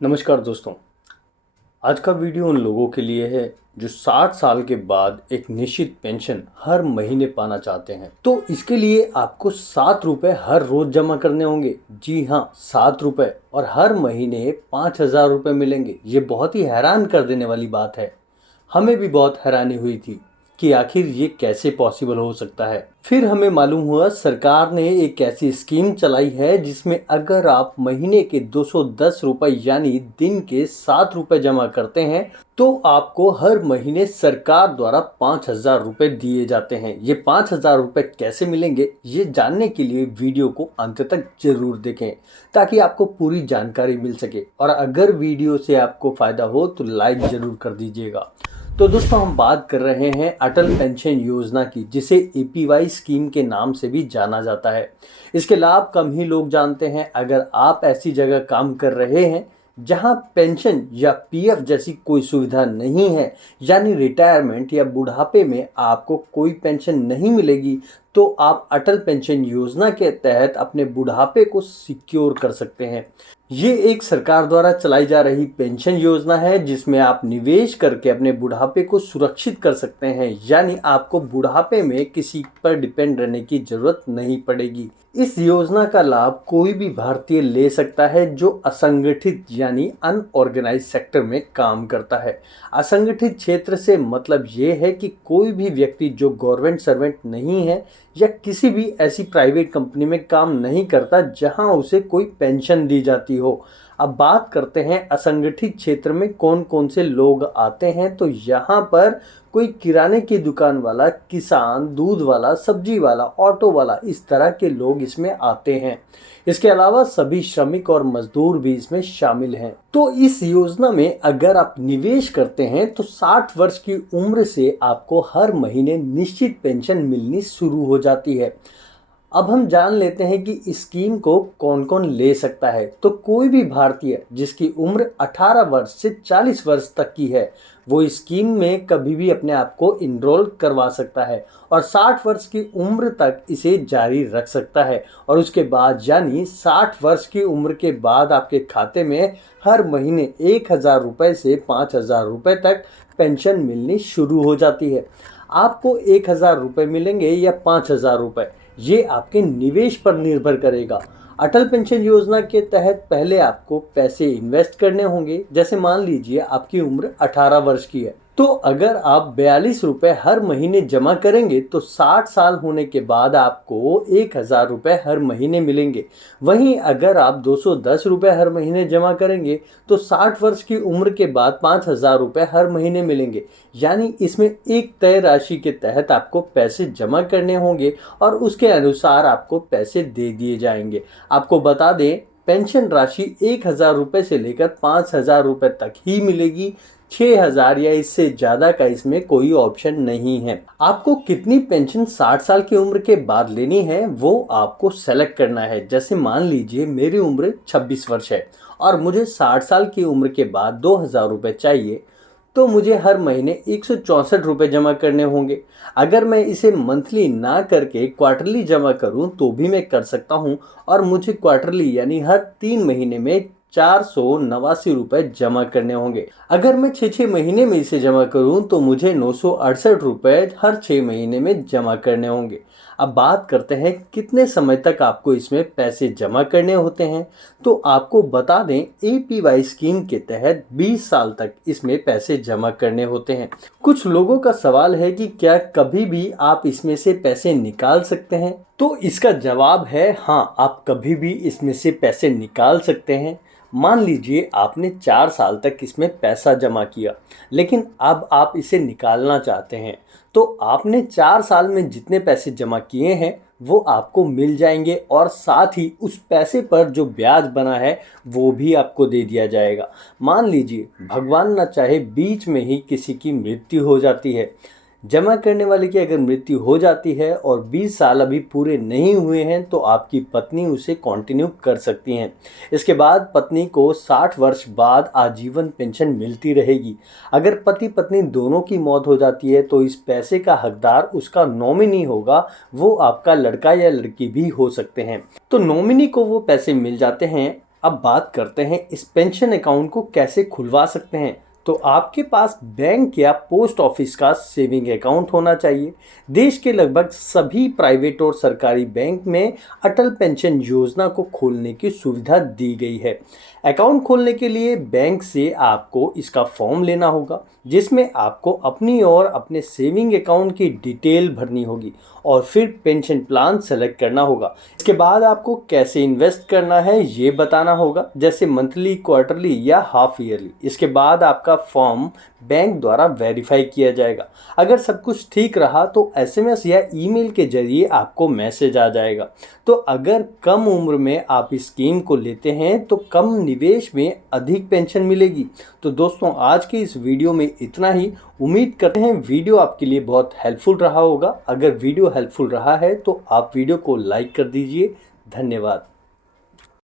नमस्कार दोस्तों। आज का वीडियो उन लोगों के लिए है जो 60 साल के बाद एक निश्चित पेंशन हर महीने पाना चाहते हैं। तो इसके लिए आपको 7 रुपये हर रोज जमा करने होंगे। जी हाँ, 7 रुपये, और हर महीने 5,000 रुपये मिलेंगे। ये बहुत ही हैरान कर देने वाली बात है। हमें भी बहुत हैरानी हुई थी कि आखिर ये कैसे पॉसिबल हो सकता है। फिर हमें मालूम हुआ सरकार ने एक ऐसी स्कीम चलाई है जिसमें अगर आप महीने के 210 रुपए यानी दिन के 7 रुपए जमा करते हैं तो आपको हर महीने सरकार द्वारा 5,000 रुपए दिए जाते हैं। ये 5,000 रुपए कैसे मिलेंगे, ये जानने के लिए वीडियो को अंत तक जरूर देखें ताकि आपको पूरी जानकारी मिल सके। और अगर वीडियो से आपको फायदा हो तो लाइक जरूर कर दीजिएगा। तो दोस्तों, हम बात कर रहे हैं अटल पेंशन योजना की, जिसे एपीवाई स्कीम के नाम से भी जाना जाता है। इसके लाभ कम ही लोग जानते हैं। अगर आप ऐसी जगह काम कर रहे हैं जहां पेंशन या पीएफ जैसी कोई सुविधा नहीं है, यानी रिटायरमेंट या बुढ़ापे में आपको कोई पेंशन नहीं मिलेगी, तो आप अटल पेंशन योजना के तहत अपने बुढ़ापे को सिक्योर कर सकते हैं। ये एक सरकार द्वारा चलाई जा रही पेंशन योजना है जिसमें आप निवेश करके अपने बुढ़ापे को सुरक्षित कर सकते हैं, यानी आपको बुढ़ापे में किसी पर डिपेंड रहने की जरूरत नहीं पड़ेगी। इस योजना का लाभ कोई भी भारतीय ले सकता है जो असंगठित यानी अनऑर्गेनाइज सेक्टर में काम करता है। असंगठित क्षेत्र से मतलब ये है कि कोई भी व्यक्ति जो गवर्नमेंट सर्वेंट नहीं है या किसी भी ऐसी प्राइवेट कंपनी में काम नहीं करता जहां उसे कोई पेंशन दी जाती हो। अब बात करते हैं असंगठित क्षेत्र में कौन कौन से लोग आते हैं। तो यहाँ पर कोई किराने की दुकान वाला, किसान, दूध वाला, सब्जी वाला, ऑटो वाला, इस तरह के लोग इसमें आते हैं। इसके अलावा सभी श्रमिक और मजदूर भी इसमें शामिल हैं। तो इस योजना में अगर आप निवेश करते हैं तो 60 वर्ष की उम्र से आपको हर महीने निश्चित पेंशन मिलनी शुरू हो जाती है। अब हम जान लेते हैं कि इस स्कीम को कौन कौन ले सकता है। तो कोई भी भारतीय जिसकी उम्र 18 वर्ष से 40 वर्ष तक की है वो इस स्कीम में कभी भी अपने आप को इनरोल करवा सकता है और 60 वर्ष की उम्र तक इसे जारी रख सकता है। और उसके बाद यानी 60 वर्ष की उम्र के बाद आपके खाते में हर महीने 1,000 रुपये से 5,000 रुपये तक पेंशन मिलनी शुरू हो जाती है। आपको 1,000 रुपये मिलेंगे या 5,000 रुपये, ये आपके निवेश पर निर्भर करेगा। अटल पेंशन योजना के तहत पहले आपको पैसे इन्वेस्ट करने होंगे। जैसे मान लीजिए आपकी उम्र 18 वर्ष की है, तो अगर आप 42 रुपये हर महीने जमा करेंगे तो 60 साल होने के बाद आपको 1,000 रुपये हर महीने मिलेंगे। वहीं अगर आप 210 रुपये हर महीने जमा करेंगे तो 60 वर्ष की उम्र के बाद 5,000 रुपये हर महीने मिलेंगे। यानी इसमें एक तय राशि के तहत आपको पैसे जमा करने होंगे और उसके अनुसार आपको पैसे दे दिए जाएंगे। आपको बता दें, पेंशन राशि 1,000 रुपये से लेकर 5,000 रुपये तक ही मिलेगी। 6,000 या इससे ज्यादा का इसमें कोई ऑप्शन नहीं है। आपको कितनी पेंशन 60 साल की उम्र के बाद लेनी है वो आपको सेलेक्ट करना है। जैसे मान लीजिए मेरी उम्र 26 वर्ष है और मुझे 60 साल की उम्र के बाद 2,000 रुपये चाहिए, तो मुझे हर महीने 164 रुपये जमा करने होंगे। अगर मैं इसे मंथली ना करके क्वार्टरली जमा करूं तो भी मैं कर सकता हूं और मुझे क्वार्टरली यानी हर 3 महीने में 489 रुपये जमा करने होंगे। अगर मैं 6 महीने में इसे जमा करूं तो मुझे 968 रुपये हर 6 महीने में जमा करने होंगे। अब बात करते हैं कितने समय तक आपको इसमें पैसे जमा करने होते हैं। तो आपको बता दें, एपीवाई स्कीम के तहत 20 साल तक इसमें पैसे जमा करने होते हैं। कुछ लोगों का सवाल है कि क्या कभी भी आप इसमें से पैसे निकाल सकते हैं। तो इसका जवाब है हाँ, आप कभी भी इसमें से पैसे निकाल सकते हैं। मान लीजिए आपने 4 साल तक इसमें पैसा जमा किया, लेकिन अब आप इसे निकालना चाहते हैं, तो आपने 4 साल में जितने पैसे जमा किए हैं वो आपको मिल जाएंगे और साथ ही उस पैसे पर जो ब्याज बना है वो भी आपको दे दिया जाएगा। मान लीजिए भगवान ना चाहे बीच में ही किसी की मृत्यु हो जाती है, जमा करने वाले की अगर मृत्यु हो जाती है और 20 साल अभी पूरे नहीं हुए हैं तो आपकी पत्नी उसे कंटिन्यू कर सकती हैं। इसके बाद पत्नी को 60 वर्ष बाद आजीवन पेंशन मिलती रहेगी। अगर पति पत्नी दोनों की मौत हो जाती है तो इस पैसे का हकदार उसका नॉमिनी होगा, वो आपका लड़का या लड़की भी हो सकते हैं। तो नॉमिनी को वो पैसे मिल जाते हैं। अब बात करते हैं इस पेंशन अकाउंट को कैसे खुलवा सकते हैं। तो आपके पास बैंक या पोस्ट ऑफिस का सेविंग अकाउंट होना चाहिए। देश के लगभग सभी प्राइवेट और सरकारी बैंक में अटल पेंशन योजना को खोलने की सुविधा दी गई है। अकाउंट खोलने के लिए बैंक से आपको इसका फॉर्म लेना होगा, जिसमें आपको अपनी और अपने सेविंग अकाउंट की डिटेल भरनी होगी और फिर पेंशन प्लान सेलेक्ट करना होगा। इसके बाद आपको कैसे इन्वेस्ट करना है ये बताना होगा, जैसे मंथली, क्वार्टरली या हाफ ईयरली। इसके बाद आपका फॉर्म बैंक द्वारा वेरीफाई किया जाएगा। अगर सब कुछ ठीक रहा तो एसएमएस या ईमेल के जरिए आपको मैसेज आ जाएगा। तो अगर कम उम्र में आप इस स्कीम को लेते हैं तो कम निवेश में अधिक पेंशन मिलेगी। तो दोस्तों, आज के इस वीडियो में इतना ही। उम्मीद करते हैं वीडियो आपके लिए बहुत हेल्पफुल रहा होगा। अगर वीडियो हेल्पफुल रहा है तो आप वीडियो को लाइक कर दीजिए। धन्यवाद।